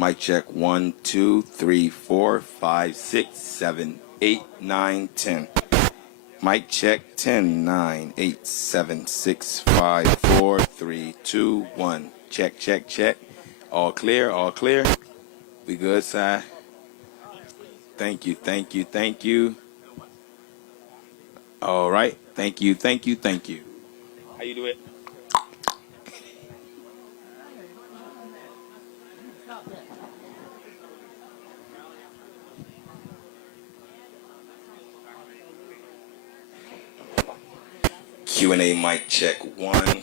Mic check 1, 2, 3, 4, 5, 6, 7, 8, 9, 10. Mic check 10, 9, 8, 7, 6, 5, 4, 3, 2, 1. Check, check, check. All clear, all clear. We good, Si? Thank you, thank you, thank you. All right. Thank you, thank you, thank you. How you do it? Q&A mic check 1,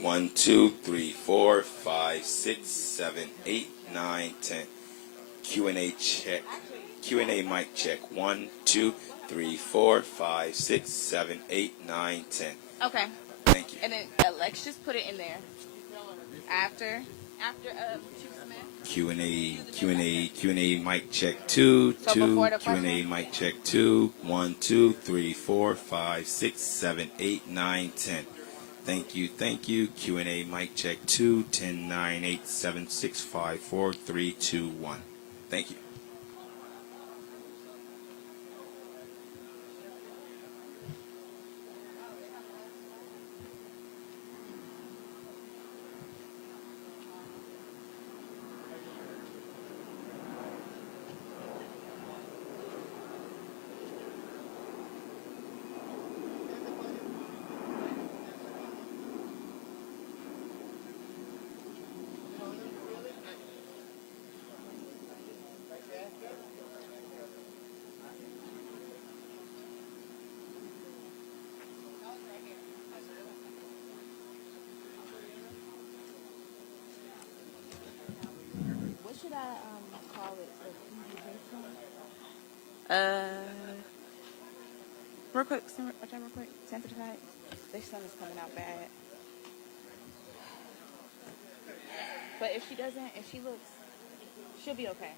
1, 2, 3, 4, 5, 6, 7, 8, 9, 10. Q&A check. Q&A mic check 1, 2, 3, 4, 5, 6, 7, 8, 9, 10. Okay. Thank you. And then let's just put it in there. After Chief Smith. Q&A mic check 2, So 2, before the Q&A question? mic check 2, 1, 2, 3, 4, 5, 6, 7, 8, 9, 10. Thank you, thank you. Q&A mic check 2, 10, 9, 8, 7, 6, 5, 4, 3, 2, 1. Thank you. What should I call it? Real quick, real quick. Sensitized. This sun is coming out bad. But if she doesn't, if she looks, she'll be okay.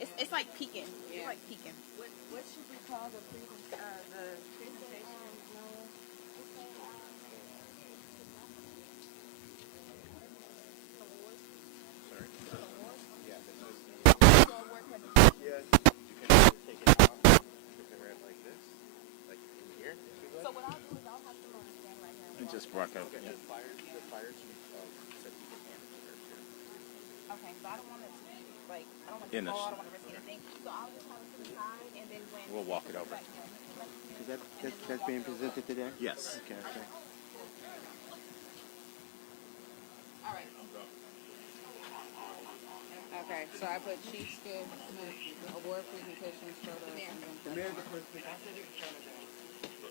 It's like peeking. Yeah. It's like peeking. What should we call the presentation? So what I'll do is I'll have to stand right here. And just walk out. Okay, but I don't want it to be like, I don't want to fall, I don't want to risk anything. So I'll just have it to the side and then when we'll walk it over. Is that's being presented today? Yes. Okay, okay. All right. Okay, so I put Chief Smith award presentation for the mayor. So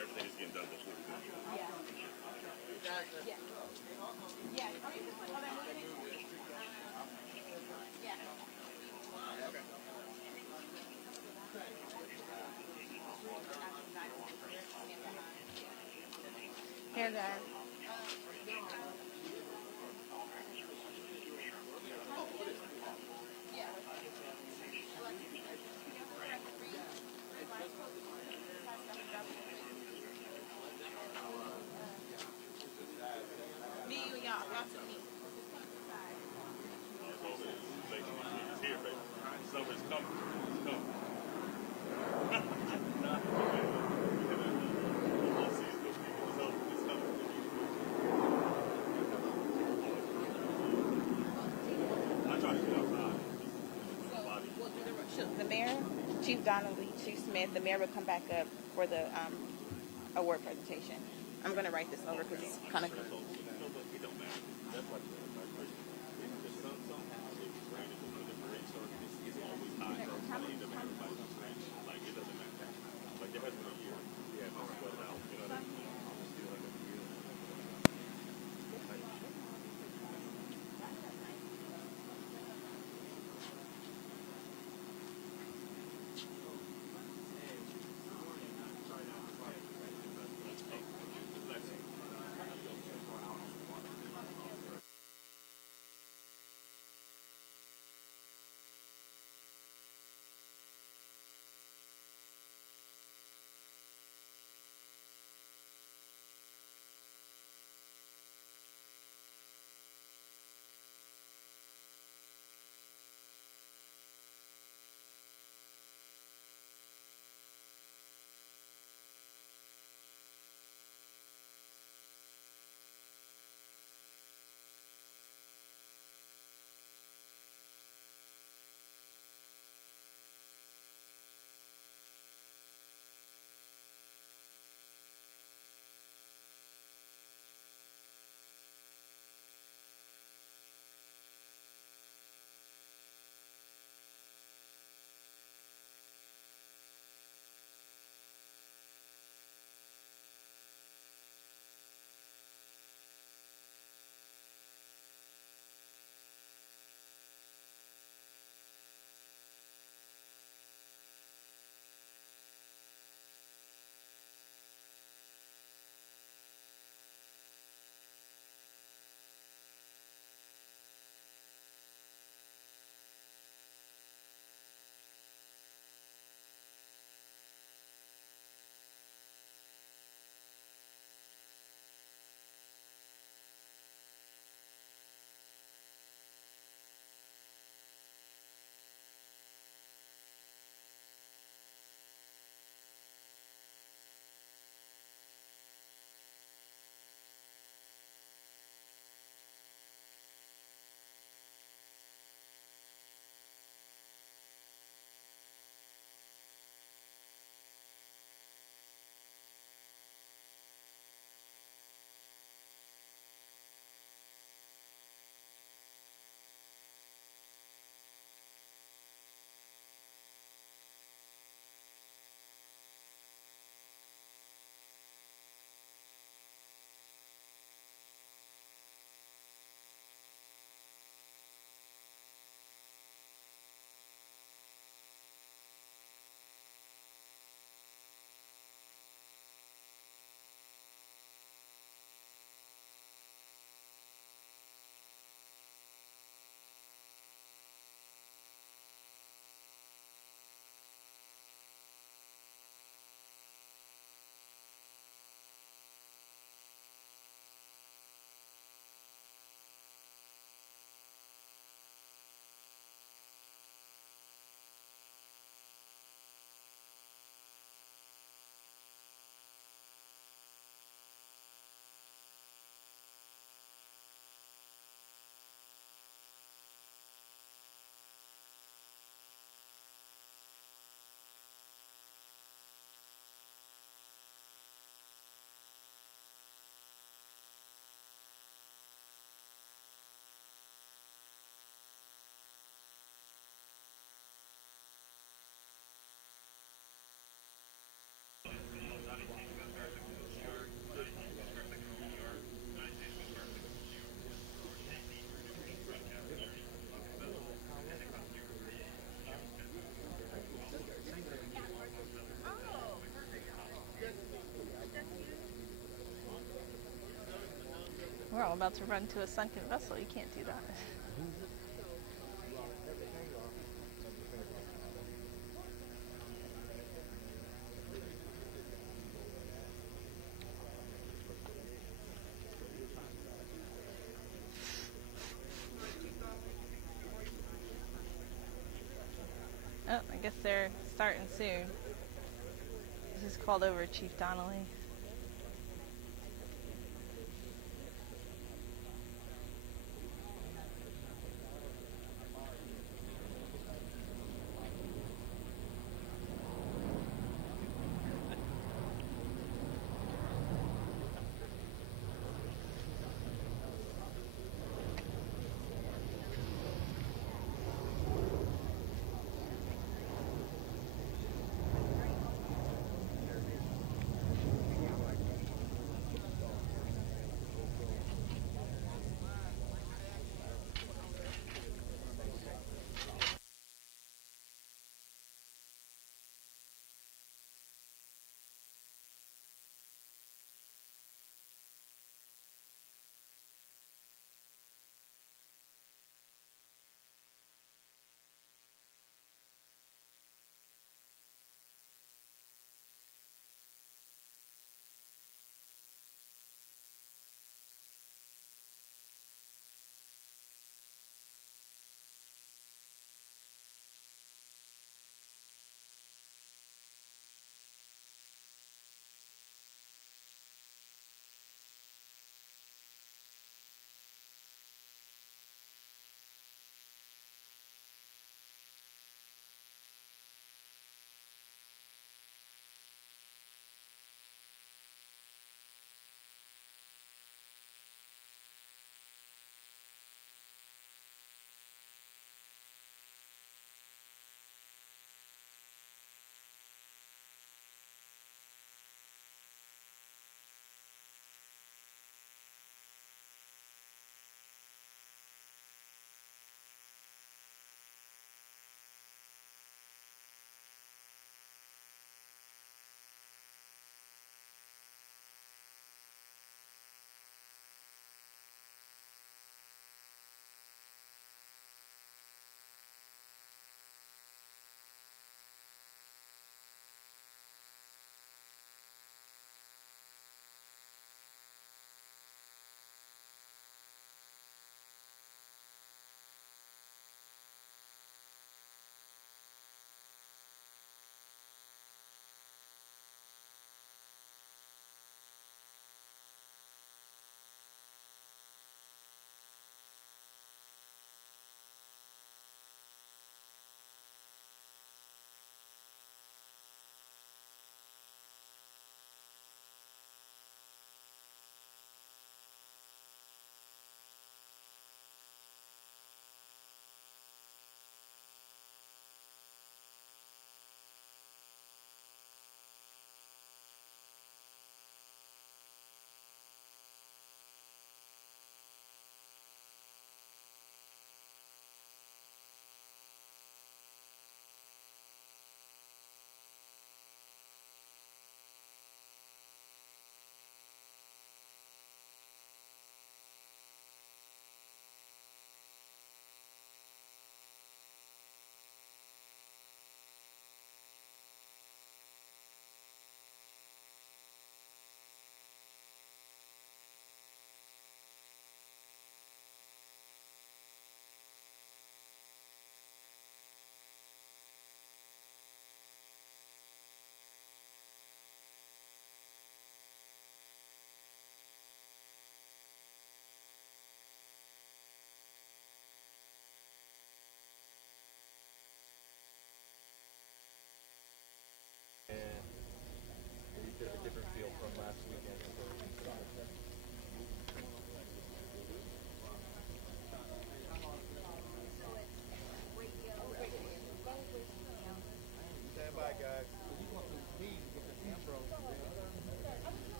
everything is getting done before we go. Yeah. Yeah. Yeah. Or you just put other moving. Yeah. Here, guys. The mayor, Chief Donnelly, Chief Smith, the mayor will come back up for the award presentation. I'm going to write this over because it's kind of good. I'm about to run to a sunken vessel. You can't do that. Oh, I guess they're starting soon. This is called over, Chief Donnelly.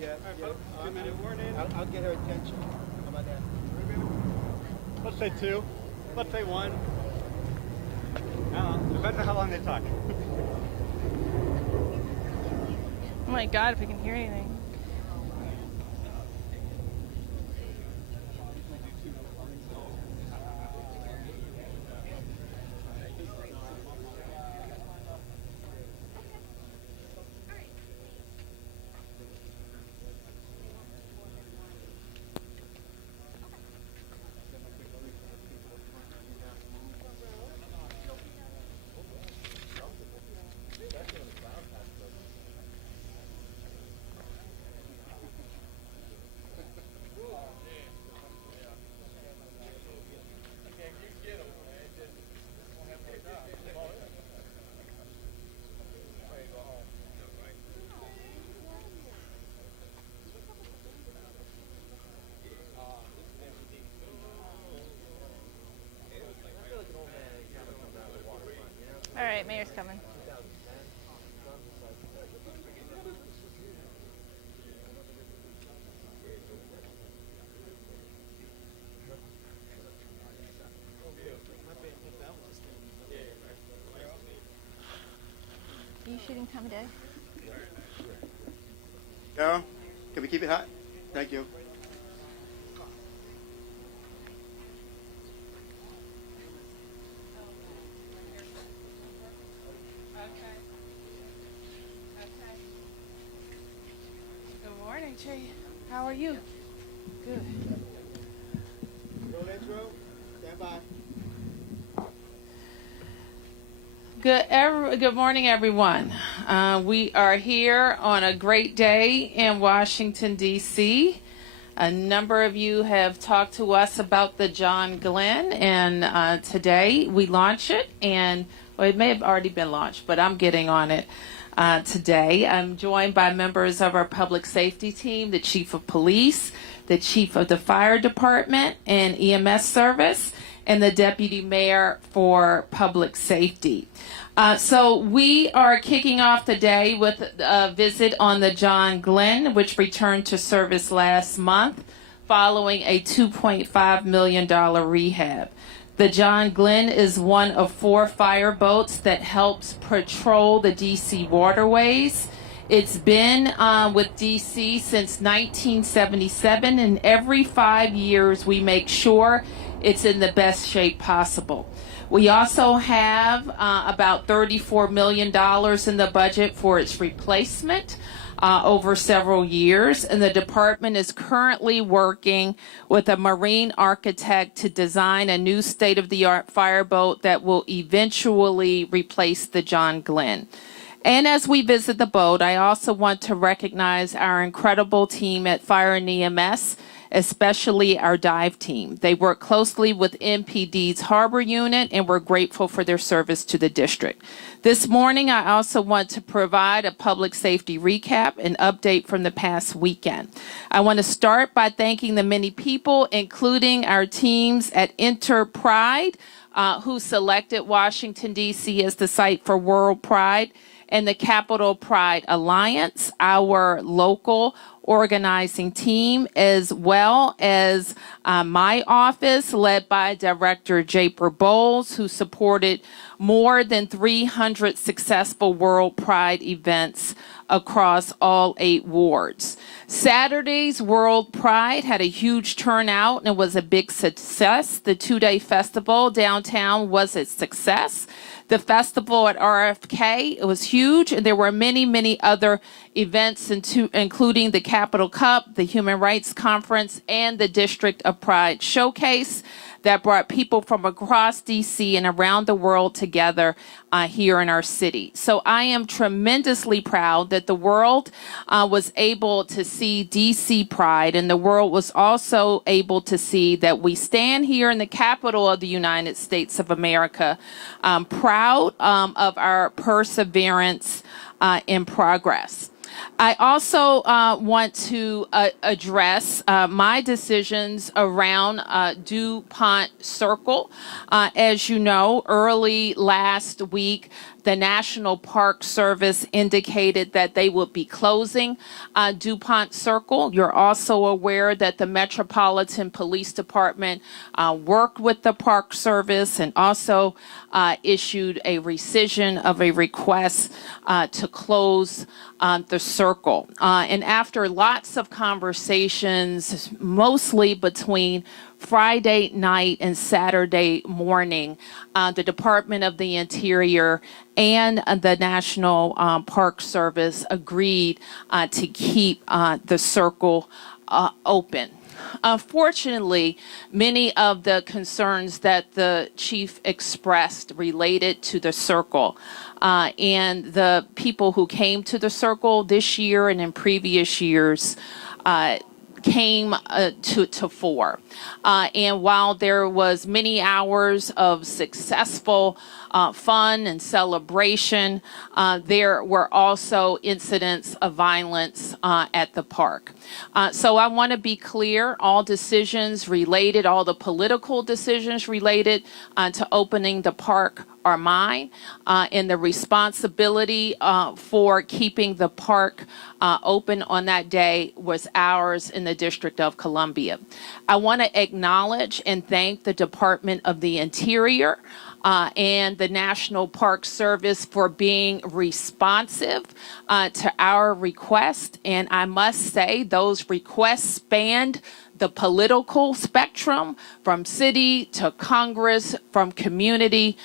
Yeah, I'll get her attention. How about that? Let's say 2. Let's say 1. I don't know. Depends on how long they talk. Oh my God, if we can hear anything. All right, Mayor's coming. Are you shooting time of day? Carol, can we keep it hot? Thank you. Good morning, Trey. How are you? Good. Roll intro. Stand by. Good morning, everyone. We are here on a great day in Washington, D.C. A number of you have talked to us about the John Glenn, and today we launch it. And well, it may have already been launched, but I'm getting on it today. I'm joined by members of our public safety team, the chief of police, the chief of the fire department and EMS service, and the deputy mayor for public safety. So we are kicking off the day with a visit on the John Glenn, which returned to service last month following a $2.5 million rehab. The John Glenn is one of 4 fireboats that helps patrol the DC waterways. It's been with DC since 1977, and every 5 years we make sure it's in the best shape possible. We also have about $34 million in the budget for its replacement over several years, and the department is currently working with a marine architect to design a new state-of-the-art fireboat that will eventually replace the John Glenn. And as we visit the boat, I also want to recognize our incredible team at Fire and EMS, especially our dive team. They work closely with MPD's Harbor Unit, and we're grateful for their service to the district. This morning, I also want to provide a public safety recap and update from the past weekend. I want to start by thanking the many people, including our teams at Interpride, who selected Washington, D.C. as the site for World Pride, and the Capital Pride Alliance, our local organizing team, as well as my office led by Director Japer Bowles, who supported more than 300 successful World Pride events across all 8 wards. Saturday's World Pride had a huge turnout and was a big success. The 2-day festival downtown was a success. The festival at RFK, it was huge, and there were many, many other events, including the Capitol Cup, the Human Rights Conference, and the District of Pride Showcase that brought people from across D.C. and around the world together here in our city. So I am tremendously proud that the world was able to see D.C. Pride, and the world was also able to see that we stand here in the capital of the United States of America, proud of our perseverance in progress. I also want to address my decisions around DuPont Circle. As you know, early last week, the National Park Service indicated that they would be closing DuPont Circle. You're also aware that the Metropolitan Police Department worked with the Park Service and also issued a rescission of a request to close the circle. And after lots of conversations, mostly between Friday night and Saturday morning, the Department of the Interior and the National Park Service agreed to keep the circle open. Unfortunately, many of the concerns that the chief expressed related to the circle and the people who came to the circle this year and in previous years came to fore. And while there was many hours of successful fun and celebration, there were also incidents of violence at the park. So I want to be clear, all decisions related, all the political decisions related to opening the park are mine, and the responsibility for keeping the park open on that day was ours in the District of Columbia. I want to acknowledge and thank the Department of the Interior and the National Park Service for being responsive to our request. And I must say those requests spanned the political spectrum, from city to Congress, from community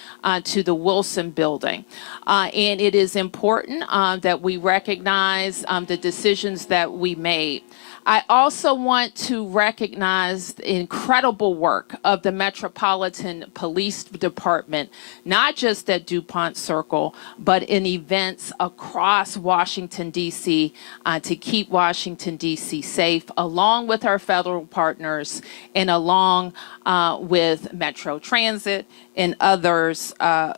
to the Wilson Building. And it is important that we recognize the decisions that we made. I also want to recognize the incredible work of the Metropolitan Police Department, not just at DuPont Circle, but in events across Washington, D.C., to keep Washington, D.C. safe, along with our federal partners and along with Metro Transit and others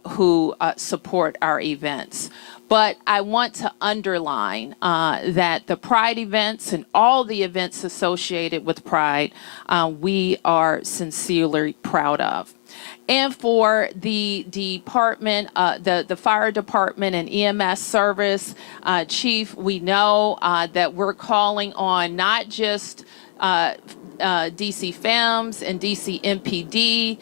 who support our events. But I want to underline that the Pride events and all the events associated with Pride, we are sincerely proud of. And for the department, the fire department and EMS service, Chief, we know that we're calling on not just DC FEMS and DC MPD,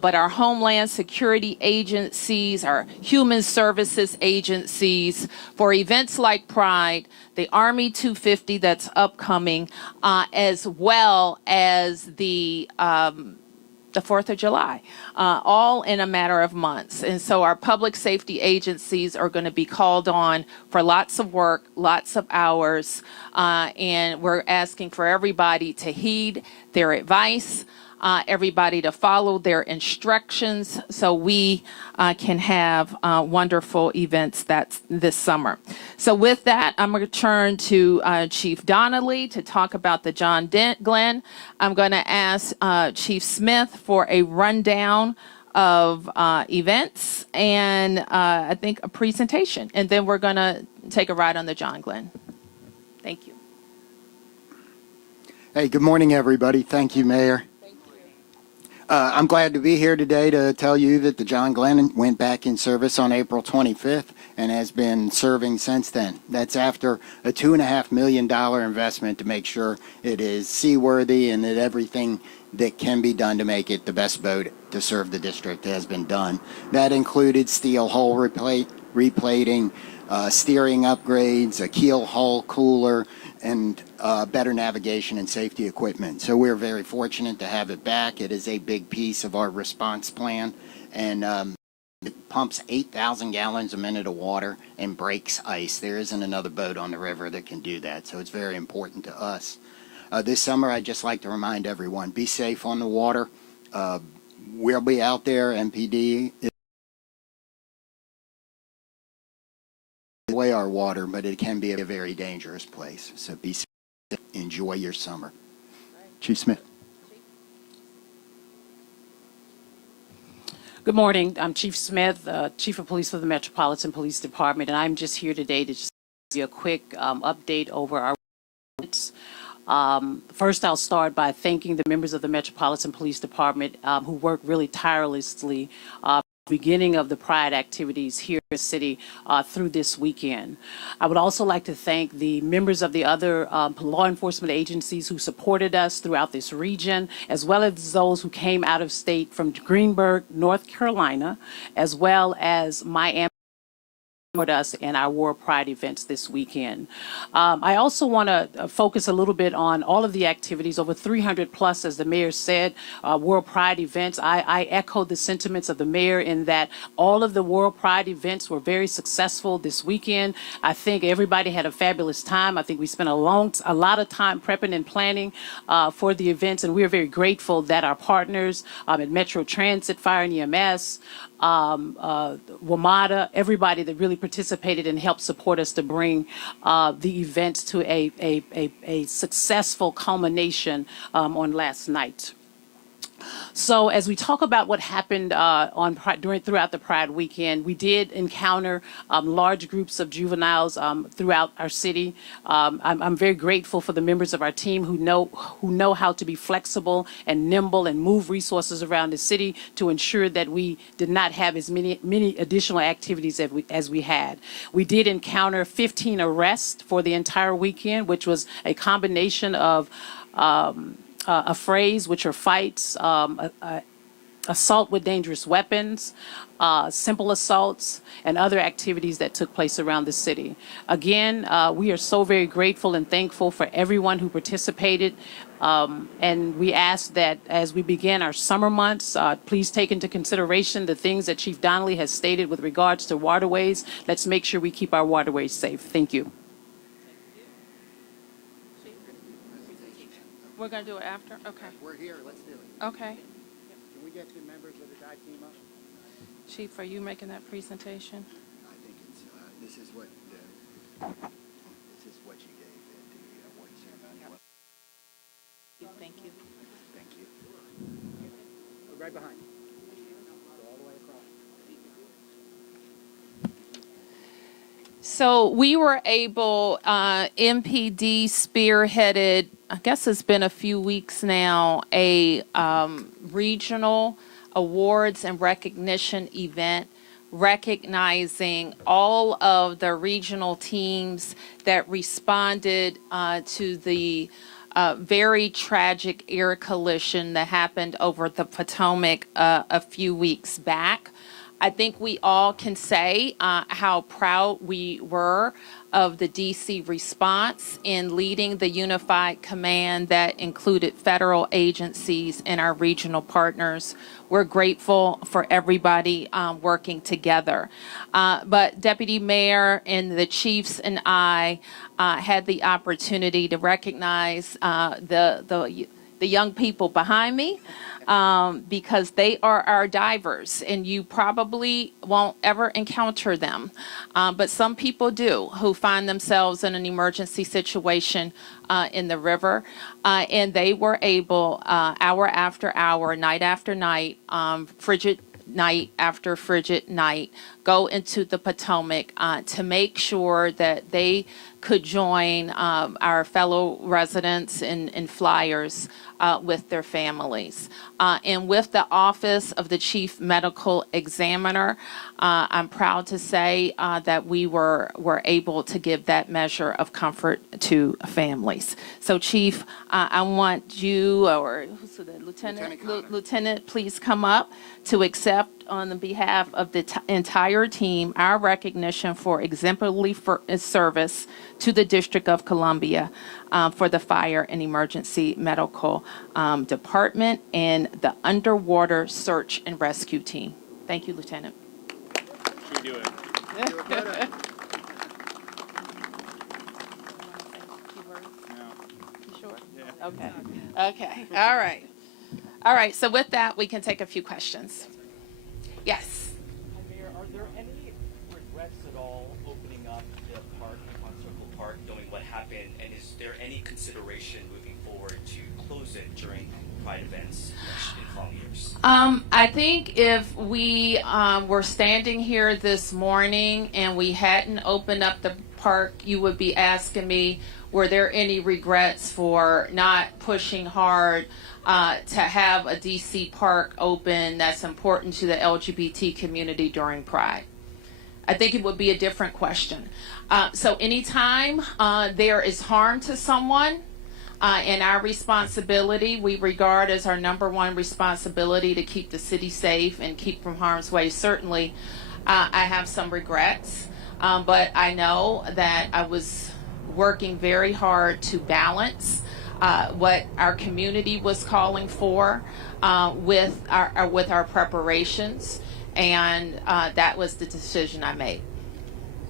but our Homeland Security agencies, our Human Services agencies, for events like Pride, the Army 250 that's upcoming, as well as the 4th of July, all in a matter of months. And so our public safety agencies are going to be called on for lots of work, lots of hours, and we're asking for everybody to heed their advice, everybody to follow their instructions so we can have wonderful events this summer. So with that, I'm going to turn to Chief Donnelly to talk about the John Glenn. I'm going to ask Chief Smith for a rundown of events and I think a presentation, and then we're going to take a ride on the John Glenn. Thank you. Hey, good morning, everybody. Thank you, Mayor. I'm glad to be here today to tell you that the John Glenn went back in service on April 25th and has been serving since then. That's after a $2.5 million investment to make sure it is seaworthy and that everything that can be done to make it the best boat to serve the district has been done. That included steel hull replating, steering upgrades, a keel hull cooler, and better navigation and safety equipment. So we're very fortunate to have it back. It is a big piece of our response plan, and it pumps 8,000 gallons a minute of water and breaks ice. There isn't another boat on the river that can do that, so it's very important to us. This summer, I'd just like to remind everyone, be safe on the water. We'll be out there, MPD away our water, but it can be a very dangerous place. So be safe. Enjoy your summer. Chief Smith. Good morning. I'm Chief Smith, Chief of Police for the Metropolitan Police Department, and I'm just here today to just give you a quick update over our events. First, I'll start by thanking the members of the Metropolitan Police Department who worked really tirelessly beginning of the Pride activities here in the city through this weekend. I would also like to thank the members of the other law enforcement agencies who supported us throughout this region, as well as those who came out of state from Greenburgh, North Carolina, as well as Miami, us in our World Pride events this weekend. I also want to focus a little bit on all of the activities, over 300 plus, as the mayor said, World Pride events. I echo the sentiments of the mayor in that all of the World Pride events were very successful this weekend. I think everybody had a fabulous time. I think we spent a lot of time prepping and planning for the events, and we're very grateful that our partners at Metro Transit, Fire and EMS, WMATA, everybody that really participated and helped support us to bring the events to a successful culmination on last night. So as we talk about what happened throughout the Pride weekend, we did encounter large groups of juveniles throughout our city. I'm very grateful for the members of our team who know how to be flexible and nimble and move resources around the city to ensure that we did not have as many additional activities as we had. We did encounter 15 arrests for the entire weekend, which was a combination of affrays, which are fights, assault with dangerous weapons, simple assaults, and other activities that took place around the city. Again, we are so very grateful and thankful for everyone who participated. And we ask that as we begin our summer months, please take into consideration the things that Chief Donnelly has stated with regards to waterways. Let's make sure we keep our waterways safe. Thank you. We're going to do it after? Okay. We're here. Let's do it. Okay. Can we get the members of the DI team up? Chief, are you making that presentation? I think it's, this is what you gave at the award ceremony. Thank you. Thank you. Right behind. Go all the way across. So we were able, MPD spearheaded, I guess it's been a few weeks now, a regional awards and recognition event recognizing all of the regional teams that responded to the very tragic air collision that happened over the Potomac a few weeks back. I think we all can say how proud we were of the DC response in leading the unified command that included federal agencies and our regional partners. We're grateful for everybody working together. But Deputy Mayor and the chiefs and I had the opportunity to recognize the young people behind me. Because they are our divers, and you probably won't ever encounter them. But some people do, who find themselves in an emergency situation in the river. And they were able, hour after hour, night after night, frigid night after frigid night, go into the Potomac to make sure that they could join our fellow residents and flyers with their families. And with the Office of the Chief Medical Examiner, I'm proud to say that we were able to give that measure of comfort to families. So Chief, I want you, or who's the Lieutenant, please come up to accept on the behalf of the entire team our recognition for exemplary service to the District of Columbia for the Fire and Emergency Medical Department and the Underwater Search and Rescue Team. Thank you, Lieutenant. Should we do it? You sure? Yeah. Okay. Okay. All right. All right. So with that, we can take a few questions. Yes. Mayor, are there any regrets at all opening up the park, Pond Circle Park, knowing what happened, and is there any consideration moving forward to close it during Pride events in following years? I think if we were standing here this morning and we hadn't opened up the park, you would be asking me, were there any regrets for not pushing hard to have a DC park open that's important to the LGBT community during Pride? I think it would be a different question. So anytime there is harm to someone, and our responsibility, we regard as our number one responsibility to keep the city safe and keep from harm's way. Certainly, I have some regrets, but I know that I was working very hard to balance what our community was calling for with our preparations, and that was the decision I made.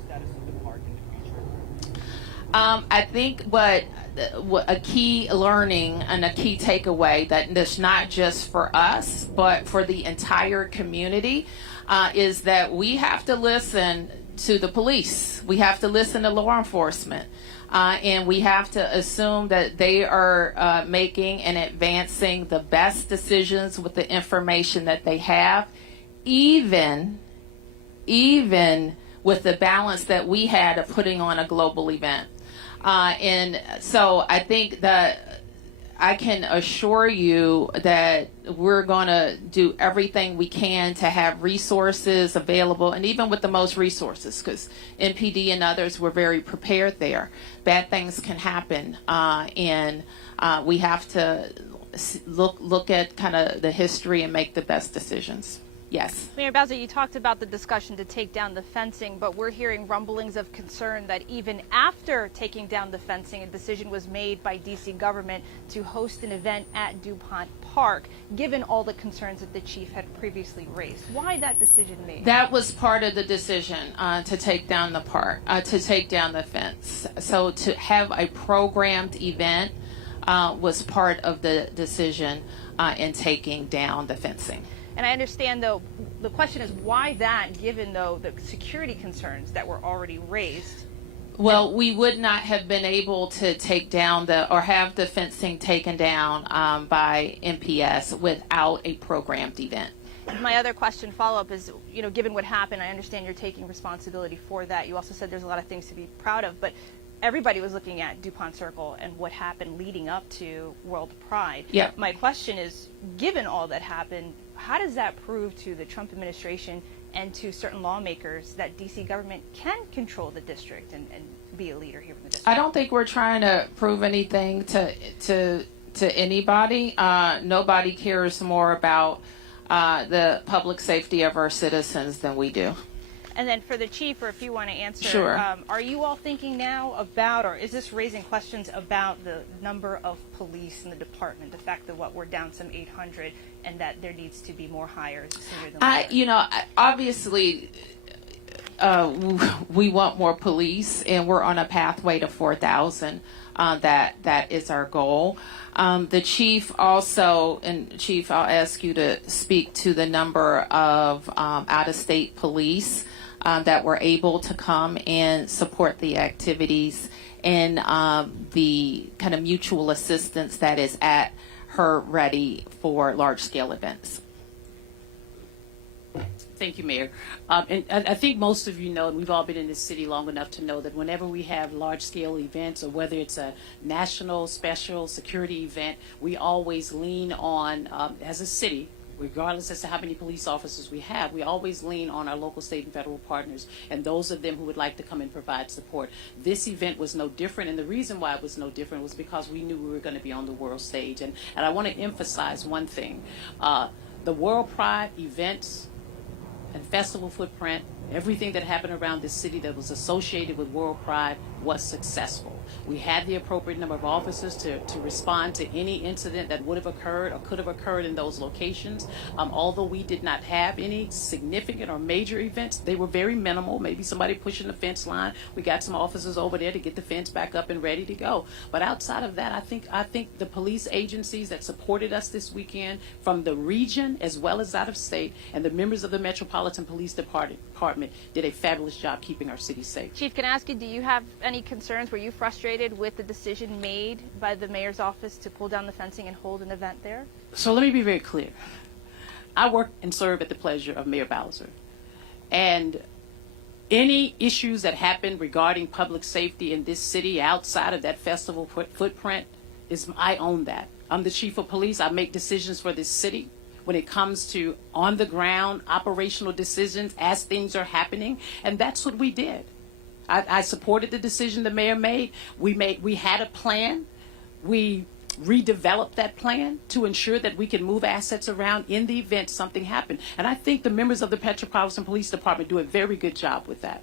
Status of the park in the future? I think what a key learning and a key takeaway that that's not just for us but for the entire community is that we have to listen to the police. We have to listen to law enforcement. And we have to assume that they are making and advancing the best decisions with the information that they have, even with the balance that we had of putting on a global event. And so I think that I can assure you that we're going to do everything we can to have resources available, and even with the most resources, because NPD and others were very prepared there. Bad things can happen, and we have to look at kind of the history and make the best decisions. Yes. Mayor Bowser, you talked about the discussion to take down the fencing, but we're hearing rumblings of concern that even after taking down the fencing, a decision was made by DC government to host an event at DuPont Park, given all the concerns that the chief had previously raised. Why that decision made? That was part of the decision to take down the park, to take down the fence. So to have a programmed event was part of the decision in taking down the fencing. And I understand, though, the question is why that, given, though, the security concerns that were already raised? Well, we would not have been able to take down or have the fencing taken down by MPS without a programmed event. My other question, follow-up, is, given what happened, I understand you're taking responsibility for that. You also said there's a lot of things to be proud of, but everybody was looking at DuPont Circle and what happened leading up to World Pride. Yep. My question is, given all that happened, how does that prove to the Trump administration and to certain lawmakers that D.C. government can control the district and be a leader here in the district? I don't think we're trying to prove anything to anybody. Nobody cares more about the public safety of our citizens than we do. And then for the chief, or if you want to answer, sure. Are you all thinking now about, or is this raising questions about the number of police in the department, the fact that we're down some 800 and that there needs to be more hires sooner than later? Obviously, we want more police, and we're on a pathway to 4,000. That is our goal. The chief also, and Chief, I'll ask you to speak to the number of out-of-state police that were able to come and support the activities, and the kind of mutual assistance that is at her ready for large-scale events. Thank you, Mayor. And I think most of you know, and we've all been in this city long enough to know that whenever we have large-scale events, or whether it's a national special security event, we always lean on, as a city, regardless as to how many police officers we have, we always lean on our local, state, and federal partners, and those of them who would like to come and provide support. This event was no different, and the reason why it was no different was because we knew we were going to be on the world stage. And I want to emphasize one thing. The World Pride events and festival footprint, everything that happened around this city that was associated with World Pride was successful. We had the appropriate number of officers to respond to any incident that would have occurred or could have occurred in those locations. Although we did not have any significant or major events, they were very minimal. Maybe somebody pushing the fence line. We got some officers over there to get the fence back up and ready to go. But outside of that, I think the police agencies that supported us this weekend, from the region as well as out of state, and the members of the Metropolitan Police Department did a fabulous job keeping our city safe. Chief, can I ask you, do you have any concerns? Were you frustrated with the decision made by the mayor's office to pull down the fencing and hold an event there? So let me be very clear. I work and serve at the pleasure of Mayor Bowser. And Any issues that happen regarding public safety in this city outside of that festival footprint, I own that. I'm the chief of police. I make decisions for this city when it comes to on the ground operational decisions as things are happening, and that's what we did. I supported the decision the mayor made. We had a plan. We redevelop that plan to ensure that we can move assets around in the event something happened. And I think the members of the Metropolitan Police Department do a very good job with that.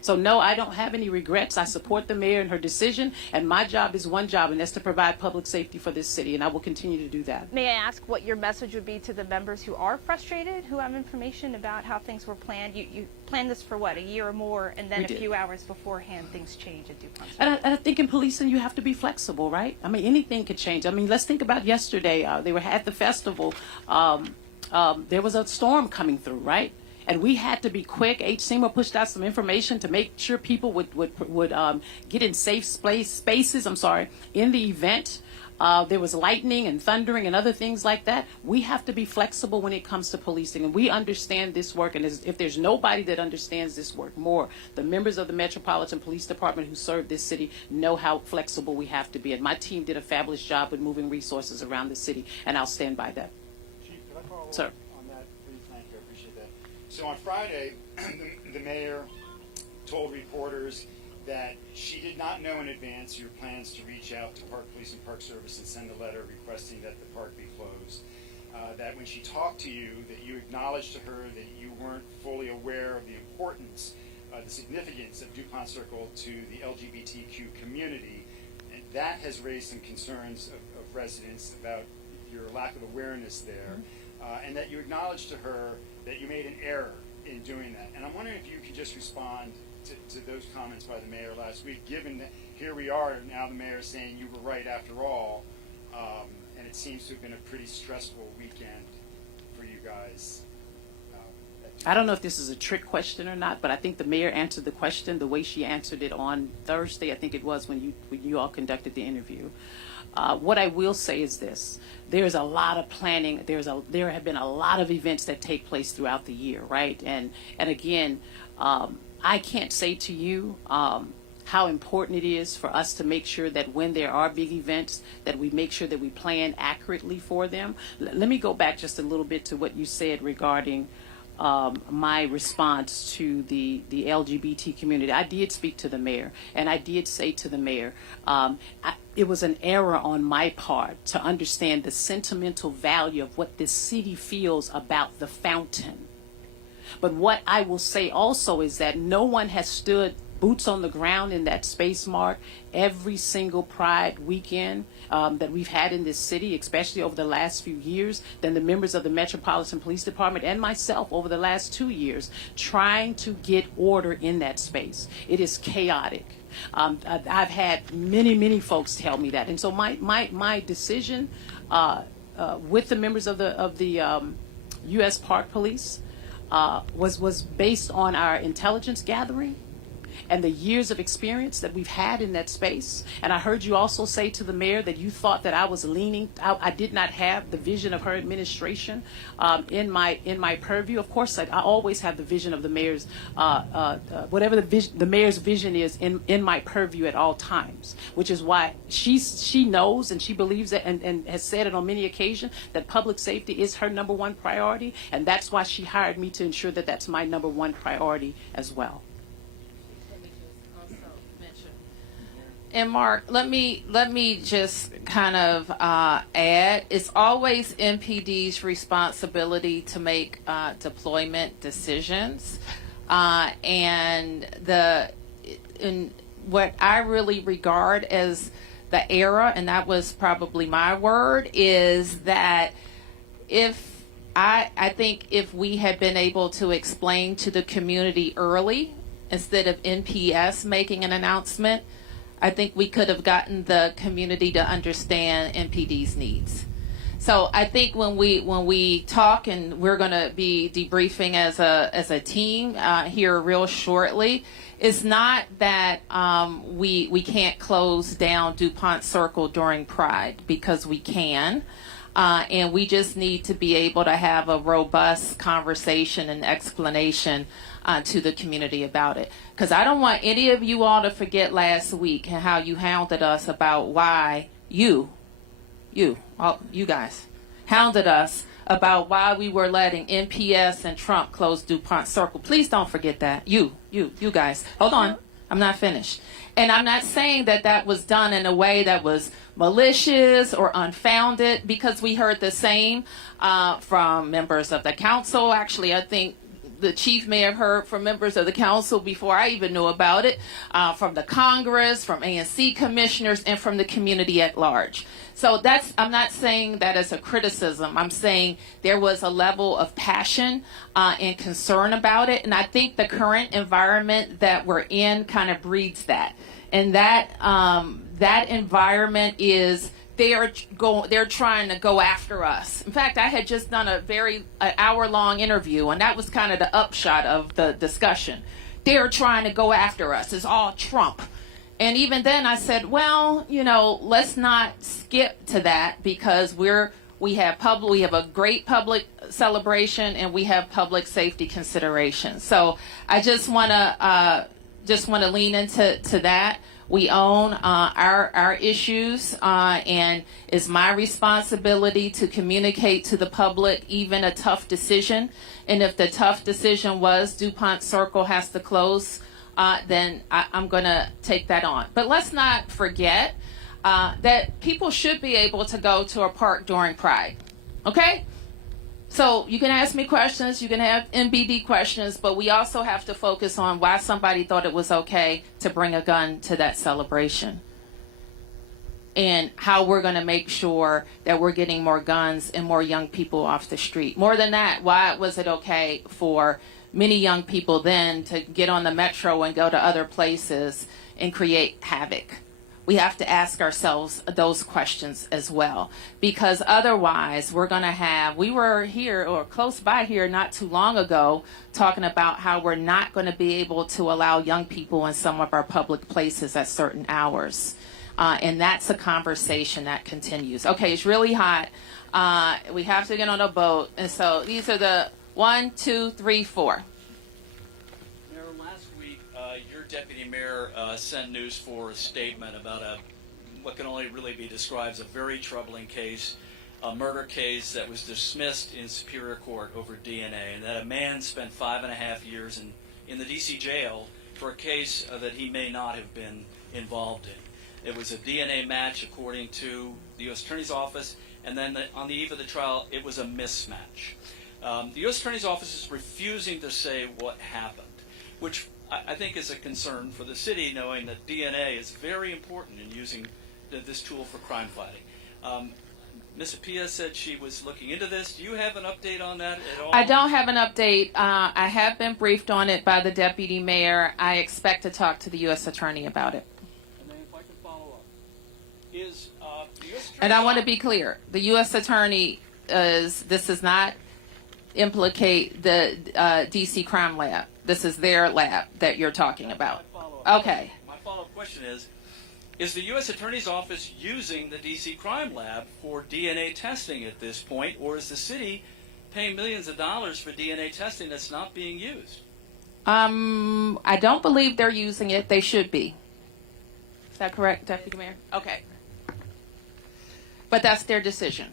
So no, I don't have any regrets. I support the mayor and her decision, and my job is one job, and that's to provide public safety for this city, and I will continue to do that. May I ask what your message would be to the members who are frustrated, who have information about how things were planned? You planned this for what, a year or more, and then a few hours beforehand things change at DuPont. And I think in policing you have to be flexible, right? I mean, anything could change. I mean, let's think about yesterday. They were at the festival. There was a storm coming through, right? And we had to be quick. HSEMA pushed out some information to make sure people would get in safe spaces. In the event. There was lightning and thundering and other things like that. We have to be flexible when it comes to policing, and we understand this work. And if there's nobody that understands this work more, the members of the Metropolitan Police Department who serve this city know how flexible we have to be. And my team did a fabulous job with moving resources around the city, and I'll stand by that. Chief, could I follow Sir. up on that, please? Thank you. I appreciate that. So on Friday, the mayor told reporters that she did not know in advance your plans to reach out to Park Police and Park Service and send a letter requesting that the park be closed. That when she talked to you, that you acknowledged to her that you weren't fully aware of the importance, the significance of DuPont Circle to the LGBTQ community. And that has raised some concerns of residents about your lack of awareness there. And that you acknowledged to her that you made an error in doing that. And I'm wondering if you could just respond to those comments by the mayor last week, given that here we are now, the mayor saying you were right after all, and it seems to have been a pretty stressful weekend for you guys. I don't know if this is a trick question or not, but I think the mayor answered the question the way she answered it on Thursday. I think it was when you all conducted the interview. What I will say is this: there's a lot of planning. There have been a lot of events that take place throughout the year, right? And again, I can't say to you how important it is for us to make sure that when there are big events, that we make sure that we plan accurately for them. Let me go back just a little bit to what you said regarding my response to the LGBT community. I did speak to the mayor, and I did say to the mayor, it was an error on my part to understand the sentimental value of what this city feels about the fountain. But what I will say also is that no one has stood boots on the ground in that space, Mark, every single Pride weekend that we've had in this city, especially over the last few years, than the members of the Metropolitan Police Department and myself over the last 2 years, trying to get order in that space. It is chaotic. I've had many folks tell me that. And so my decision with the members of the U.S. Park Police was based on our intelligence gathering and the years of experience that we've had in that space. And I heard you also say to the mayor that you thought that I was leaning, I did not have the vision of her administration in my purview. Of course, I always have the vision of the mayor's, whatever the mayor's vision is in my purview at all times, which is why she knows and she believes that and has said it on many occasions that public safety is her number one priority. And that's why she hired me to ensure that that's my number one priority as well. And Mark, let me just kind of add, it's always MPD's responsibility to make deployment decisions. And what I really regard as the error, and that was probably my word, is that I think if we had been able to explain to the community early, instead of NPS making an announcement, I think we could have gotten the community to understand MPD's needs. So I think when we talk, and we're going to be debriefing as a team here real shortly, it's not that we can't close down DuPont Circle during Pride, because we can. And we just need to be able to have a robust conversation and explanation to the community about it. Because I don't want any of you all to forget last week and how you hounded us about why you guys hounded us about why we were letting NPS and Trump close DuPont Circle. Please don't forget that. You guys. Hold on. I'm not finished. And I'm not saying that that was done in a way that was malicious or unfounded, because we heard the same from members of the council. Actually, I think the chief may have heard from members of the council before I even knew about it, from the Congress, from ANC commissioners, and from the community at large. So I'm not saying that as a criticism. I'm saying there was a level of passion and concern about it. And I think the current environment that we're in kind of breeds that. And that environment is they're trying to go after us. In fact, I had just done an hour-long interview, and that was kind of the upshot of the discussion. They're trying to go after us. It's all Trump. And even then I said, well, let's not skip to that, because we have a great public celebration, and we have public safety considerations. So I just want to lean into that. We own our issues, and it's my responsibility to communicate to the public even a tough decision. And if the tough decision was DuPont Circle has to close, then I'm going to take that on. But let's not forget that people should be able to go to a park during Pride. Okay? So you can ask me questions, you can have NBD questions, but we also have to focus on why somebody thought it was okay to bring a gun to that celebration, and how we're going to make sure that we're getting more guns and more young people off the street. More than that, why was it okay for many young people then to get on the metro and go to other places and create havoc? We have to ask ourselves those questions as well, because otherwise we were here or close by here not too long ago talking about how we're not going to be able to allow young people in some of our public places at certain hours. And that's a conversation that continues. Okay, it's really hot. We have to get on a boat. And so these are the 1, 2, 3, 4. Mayor, last week, your deputy mayor sent news for a statement about what can only really be described as a very troubling case, a murder case that was dismissed in Superior Court over DNA, and that a man spent 5.5 years in the DC jail for a case that he may not have been involved in. It was a DNA match, according to the U.S. Attorney's Office, and then on the eve of the trial, it was a mismatch. The U.S. Attorney's Office is refusing to say what happened, which I think is a concern for the city, knowing that DNA is very important in using this tool for crime fighting. Ms. Apia said she was looking into this. Do you have an update on that at all? I don't have an update. I have been briefed on it by the deputy mayor. I expect to talk to the U.S. attorney about it. And then if I can follow up, is the U.S. attorney... And I want to be clear. The U.S. attorney this does not implicate the DC crime lab. This is their lab that you're talking about. Okay. My follow-up question is the U.S. Attorney's Office using the DC crime lab for DNA testing at this point, or is the city paying millions of dollars for DNA testing that's not being used? I don't believe they're using it. They should be. Is that correct, Deputy Mayor? Okay. But that's their decision.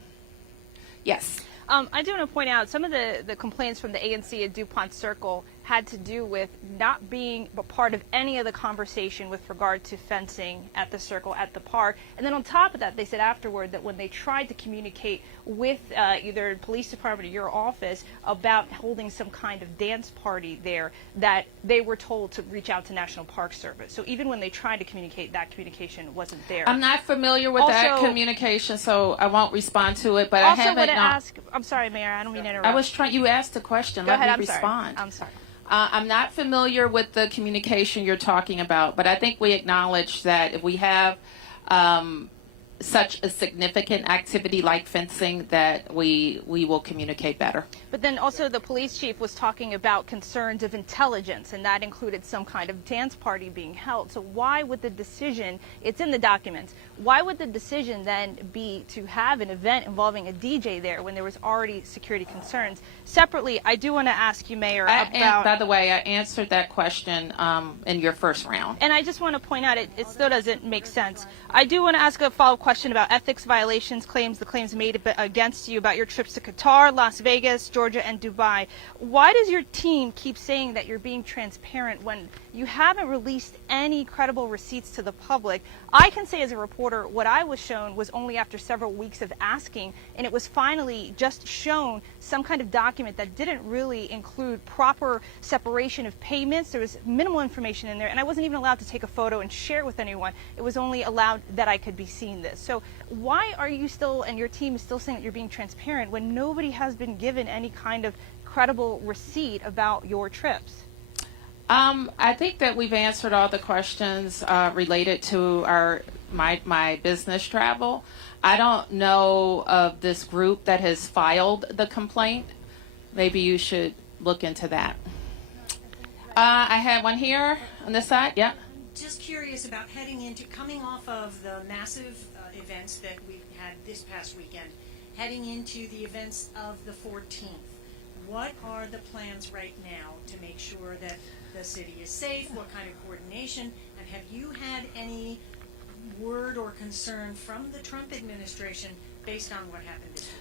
Yes. I do want to point out some of the complaints from the ANC at DuPont Circle had to do with not being a part of any of the conversation with regard to fencing at the circle, at the park. And then on top of that, they said afterward that when they tried to communicate with either the police department or your office about holding some kind of dance party there, that they were told to reach out to National Park Service. So even when they tried to communicate, that communication wasn't there. I'm not familiar with that communication, so I won't respond to it. But also I haven't. I'm sorry, Mayor. I don't mean to interrupt. You asked a question. Go Let ahead, me respond. I'm sorry. I'm not familiar with the communication you're talking about, but I think we acknowledge that if we have such a significant activity like fencing, that we will communicate better. But then also the police chief was talking about concerns of intelligence, and that included some kind of dance party being held. So why would the decision, it's in the documents, why would the decision then be to have an event involving a DJ there when there was already security concerns? Separately, I do want to ask you, Mayor, about... By the way, I answered that question in your first round. And I just want to point out, it still doesn't make sense. I do want to ask a follow-up question about ethics violations, the claims made against you about your trips to Qatar, Las Vegas, Georgia, and Dubai. Why does your team keep saying that you're being transparent when you haven't released any credible receipts to the public? I can say as a reporter, what I was shown was only after several weeks of asking, and it was finally just shown some kind of document that didn't really include proper separation of payments. There was minimal information in there, and I wasn't even allowed to take a photo and share it with anyone. It was only allowed that I could be seeing this. So why are you still, and your team is still saying that you're being transparent when nobody has been given any kind of credible receipt about your trips? I think that we've answered all the questions related to my business travel. I don't know of this group that has filed the complaint. Maybe you should look into that. I had one here on this side. Yeah. Just curious about coming off of the massive events that we had this past weekend, heading into the events of the 14th. What are the plans right now to make sure that the city is safe? What kind of coordination? And have you had any word or concern from the Trump administration based on what happened this week?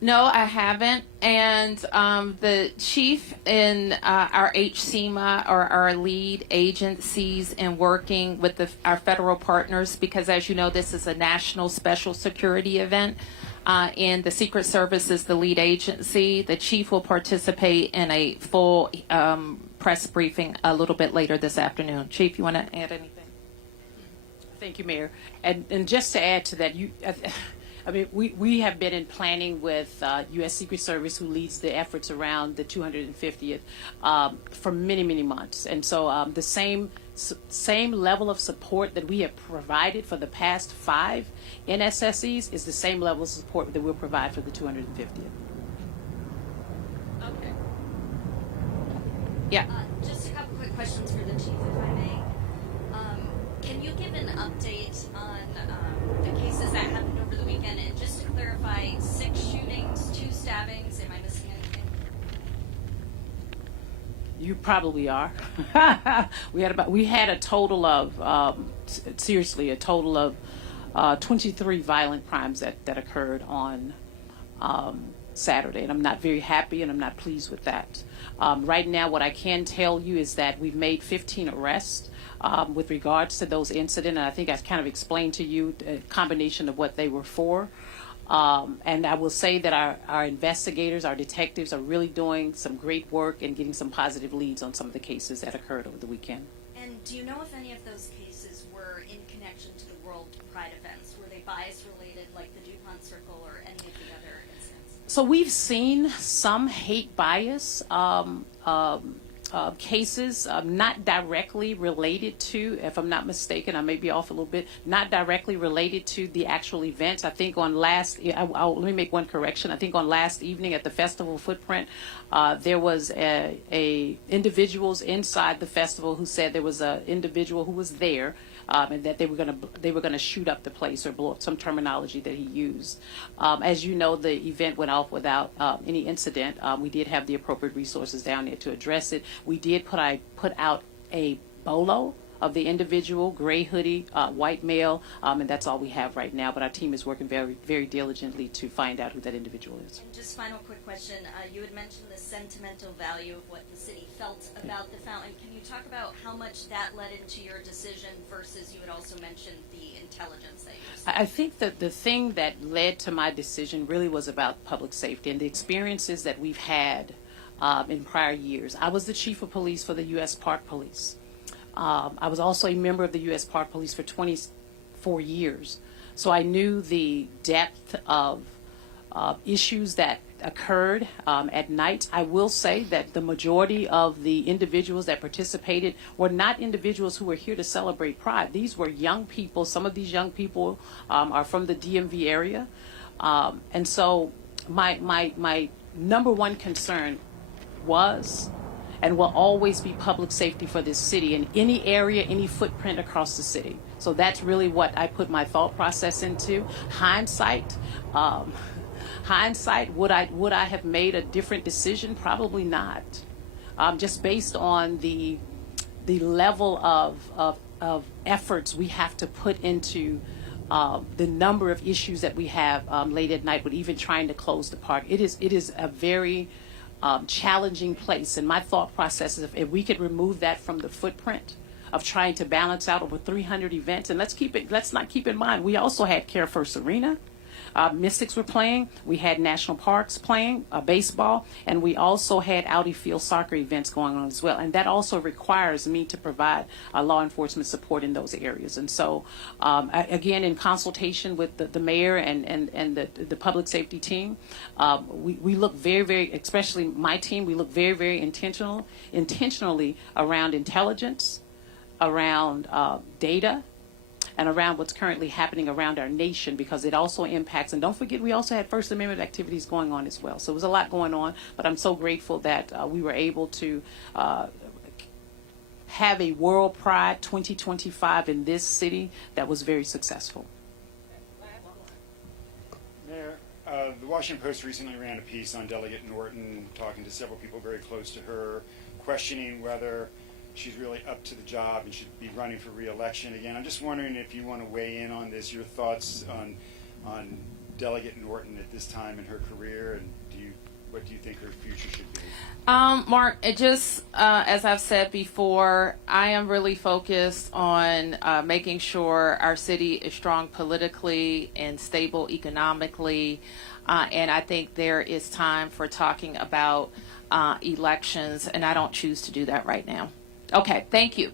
No, I haven't. And the chief in our HCMA are our lead agencies in working with our federal partners, because as you know, this is a national special security event. And the Secret Service is the lead agency. The chief will participate in a full press briefing a little bit later this afternoon. Chief, you want to add anything? Thank you, Mayor. And just to add to that, I mean, we have been in planning with U.S. Secret Service, who leads the efforts around the 250th, for many, many months. And so the same level of support that we have provided for the past 5 NSSEs is the same level of support that we'll provide for the 250th. Okay. Yeah. Just a couple quick questions for the chief, if I may. Can you give an update on the cases that happened over the weekend? And just to clarify, 6 shootings, 2 stabbings. Am I missing anything? You probably are. we had a total of seriously a total of 23 violent crimes that occurred on Saturday, and I'm not very happy and I'm not pleased with that. Right now, what I can tell you is that we've made 15 arrests with regards to those incidents, and I think I kind of explained to you a combination of what they were for. And I will say that our investigators, our detectives are really doing some great work and getting some positive leads on some of the cases that occurred over the weekend. And do you know if any of those cases were in connection to the World Pride events? Were they bias related, like the DuPont Circle or any of the other incidents? So we've seen some hate bias cases, not directly related to, if I'm not mistaken, I may be off a little bit, not directly related to the actual events. I think on let me make one correction. I think on last evening at the festival footprint, there was a individuals inside the festival who said there was an individual who was there, and that they were gonna shoot up the place or blow up, some terminology that he used. As you know, the event went off without any incident. We did have the appropriate resources down there to address it. We did put out a bolo of the individual, gray hoodie, white male, and that's all we have right now. But our team is working very, very diligently to find out who that individual is. And just final quick question. You had mentioned the sentimental value of what the city felt about the fountain. Can you talk about how much that led into your decision versus you had also mentioned the intelligence that you were seeing? I think that the thing that led to my decision really was about public safety and the experiences that we've had in prior years. I was the chief of police for the U.S. Park Police. I was also a member of the U.S. Park Police for 24 years. So I knew the depth of issues that occurred at night. I will say that the majority of the individuals that participated were not individuals who were here to celebrate Pride. These were young people. Some of these young people are from the DMV area. And so my number one concern was and will always be public safety for this city in any area, any footprint across the city. So that's really what I put my thought process into. Hindsight, would I have made a different decision? Probably not. Just based on the level of efforts we have to put into the number of issues that we have late at night with even trying to close the park. It is a very challenging place, and my thought process is if we could remove that from the footprint of trying to balance out over 300 events, and let's not keep in mind we also had Care First Arena. Mystics were playing. We had National Parks playing baseball, and we also had Audi Field soccer events going on as well. And that also requires me to provide law enforcement support in those areas. And so, again, in consultation with the mayor and the public safety team, we look very, very, especially my team, we look very, very intentionally around intelligence, around data, and around what's currently happening around our nation, because it also impacts, and don't forget we also had First Amendment activities going on as well. So it was a lot going on, but I'm so grateful that we were able to have a World Pride 2025 in this city that was very successful. Mayor, the Washington Post recently ran a piece on Delegate Norton, talking to several people very close to her, questioning whether she's really up to the job and should be running for re-election again. I'm just wondering if you want to weigh in on this, your thoughts on Delegate Norton at this time in her career, and what do you think her future should be? Mark, it just, as I've said before, I am really focused on making sure our city is strong politically and stable economically, and I think there is time for talking about elections, and I don't choose to do that right now. Okay, thank you.